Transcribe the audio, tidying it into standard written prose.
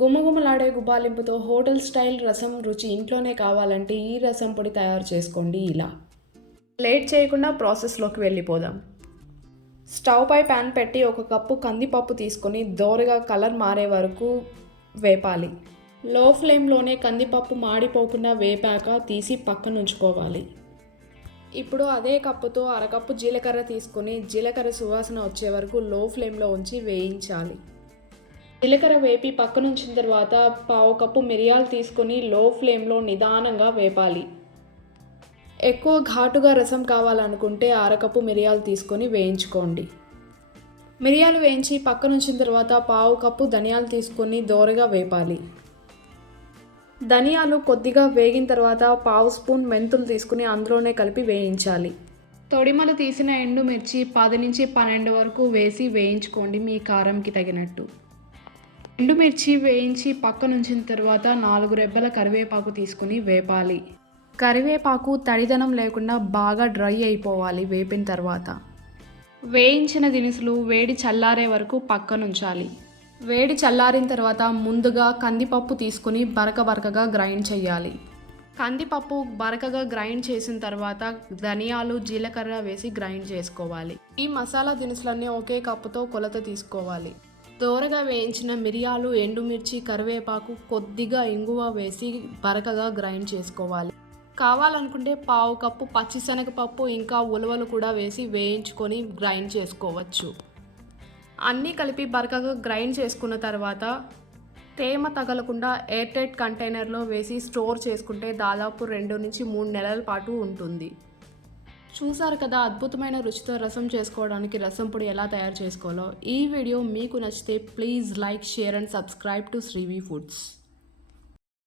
గుమగుమలాడే గుబాలింపుతో hotel style రసం రుచి ఇంట్లోనే కావాలంటే ఈ రసం పొడి తయారు చేసుకోండి ఇలా. లేట్ చేయకుండా ప్రాసెస్లోకి వెళ్ళిపోదాం. స్టవ్ పై ప్యాన్ పెట్టి 1 కప్పు కందిపప్పు తీసుకొని దోరగా కలర్ మారే వరకు వేపాలి. లో ఫ్లేమ్లోనే కందిపప్పు మాడిపోకుండా వేపాక తీసి పక్కన ఉంచుకోవాలి. ఇప్పుడు అదే కప్పుతో అరకప్పు జీలకర్ర తీసుకొని జీలకర్ర సువాసన వచ్చే వరకు లో ఫ్లేమ్లో ఉంచి వేయించాలి. జీలకర్ర వేపి పక్కనుంచిన తర్వాత 1/2 కప్పు మిరియాలు తీసుకొని లో ఫ్లేమ్లో నిదానంగా వేపాలి. ఎక్కువ ఘాటుగా రసం కావాలనుకుంటే అరకప్పు మిరియాలు తీసుకొని వేయించుకోండి. మిరియాలు వేయించి పక్కనుంచిన తర్వాత 1/2 కప్పు ధనియాలు తీసుకొని దోరగా వేపాలి. ధనియాలు కొద్దిగా వేగిన తర్వాత 1/2 స్పూన్ మెంతులు తీసుకుని అందులోనే కలిపి వేయించాలి. తొడిమలు తీసిన ఎండుమిర్చి 10 నుంచి 12 వరకు వేసి వేయించుకోండి మీ కారంకి తగినట్టు. ఎండుమిర్చి వేయించి పక్కనుంచిన తర్వాత 4 రెబ్బల కరివేపాకు తీసుకుని వేపాలి. కరివేపాకు తడిదనం లేకుండా బాగా డ్రై అయిపోవాలి వేపిన తర్వాత. వేయించిన దినుసులు వేడి చల్లారే వరకు పక్కనుంచాలి. వేడి చల్లారిన తర్వాత ముందుగా కందిపప్పు తీసుకుని బరకగా గ్రైండ్ చేయాలి. కందిపప్పు బరకగా గ్రైండ్ చేసిన తర్వాత ధనియాలు జీలకర్ర వేసి గ్రైండ్ చేసుకోవాలి. ఈ మసాలా దినుసులన్నీ ఒకే కప్పుతో కొలత తీసుకోవాలి. దోరగా వేయించిన మిరియాలు ఎండుమిర్చి కరివేపాకు కొద్దిగా ఇంగువ వేసి బరకగా గ్రైండ్ చేసుకోవాలి. కావాలనుకుంటే 1/2 కప్పు పచ్చిశనగపప్పు ఇంకా ఉలవలు కూడా వేసి వేయించుకొని గ్రైండ్ చేసుకోవచ్చు. అన్నీ కలిపి బరకగా గ్రైండ్ చేసుకున్న తర్వాత తేమ తగలకుండా ఎయిర్ టైట్ కంటైనర్లో వేసి స్టోర్ చేసుకుంటే దాదాపు 2 నుంచి 3 నెలల పాటు ఉంటుంది. చూసారు కదా, అద్భుతమైన రుచితో రసం చేసుకోవడానికి రసం పొడి ఎలా తయారు చేసుకోవాలో. ఈ వీడియో మీకు నచ్చితే please like, share and subscribe to Srivi foods.